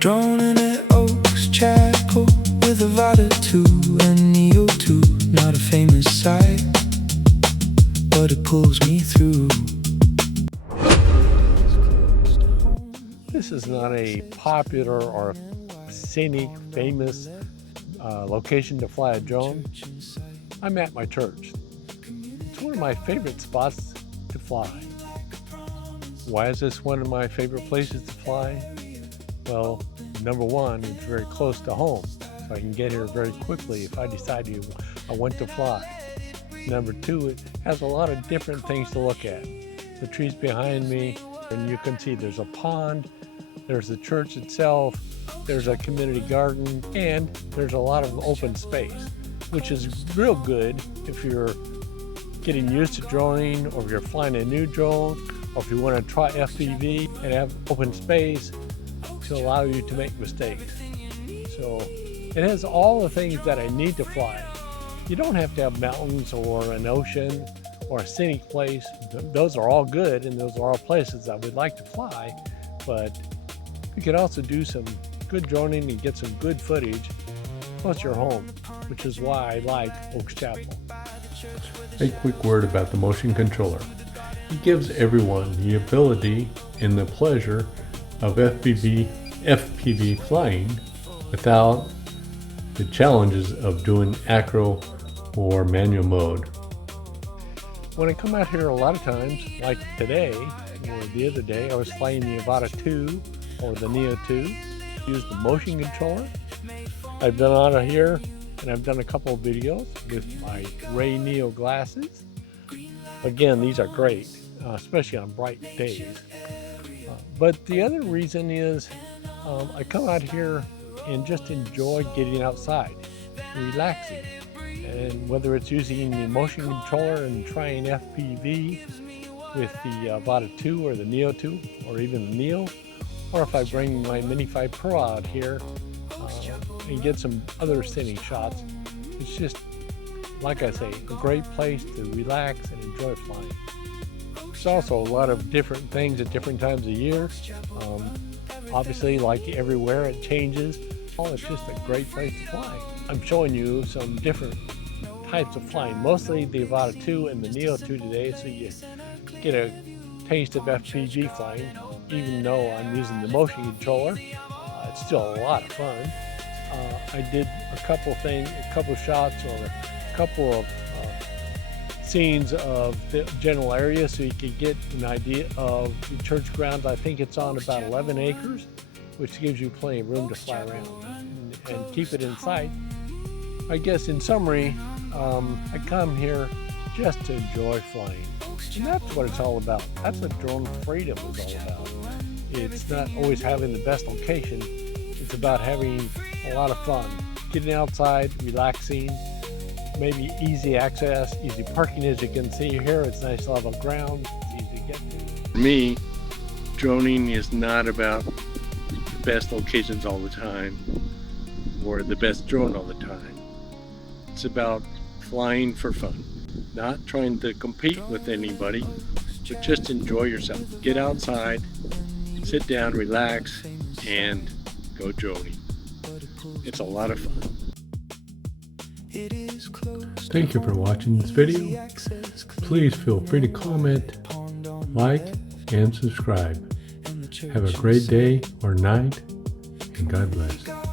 Droning at Oaks Chapel with Avata 2 and Neo 2. Not a famous sight, but it pulls me through. This is not a popular or scenic, famous location to fly a drone. I'm at my church. It's one of my favorite spots to fly. Why is this one of my favorite places to fly? Well, number one, it's very close to home, so I can get here very quickly if I decide I want to fly. Number two, it has a lot of different things to look at. The trees behind me, and you can see there's a pond, there's the church itself, there's a community garden, and there's a lot of open space, which is real good if you're getting used to droning, or if you're flying a new drone, or if you want to try FPV and have open space to allow you to make mistakes. So it has all the things that I need to fly. You don't have to have mountains or an ocean or a scenic place. Those are all good, and those are all places that we'd like to fly, but you can also do some good droning and get some good footage plus your home, which is why I like Oaks Chapel. A quick word about the motion controller. It gives everyone the ability and the pleasure of FPV flying without the challenges of doing acro or manual mode. When I come out here a lot of times, like today or the other day, I was flying the Avata 2 or the Neo 2, use the motion controller. I've been out here and I've done a couple of videos with my RayNeo glasses. Again, these are great, especially on bright days. But the other reason is I come out here and just enjoy getting outside, relaxing. And whether it's using the motion controller and trying FPV with the Avata 2 or the Neo 2 or even the Neo, or if I bring my Mini 5 Pro out here and get some other scenic shots, it's just, like I say, a great place to relax and enjoy flying. There's also a lot of different things at different times of year. Obviously, like everywhere, it changes. It's just a great place to fly. I'm showing you some different types of flying, mostly the Avata 2 and the Neo 2 today, so you get a taste of FPV flying. Even though I'm using the motion controller, it's still a lot of fun. I did a couple shots or a couple of scenes of the general area so you could get an idea of the church grounds. I think it's on about 11 acres, which gives you plenty of room to fly around and keep it in sight. I guess in summary, I come here just to enjoy flying. And that's what it's all about. That's what drone freedom is all about. It's not always having the best location. It's about having a lot of fun, getting outside, relaxing, maybe easy access, easy parking. As you can see here, it's nice level ground, it's easy to get to. For me, droning is not about the best locations all the time or the best drone all the time. It's about flying for fun, not trying to compete with anybody, but just enjoy yourself. Get outside, sit down, relax, and go droning. It's a lot of fun. Thank you for watching this video. Please feel free to comment, like, and subscribe. Have a great day or night, and God bless.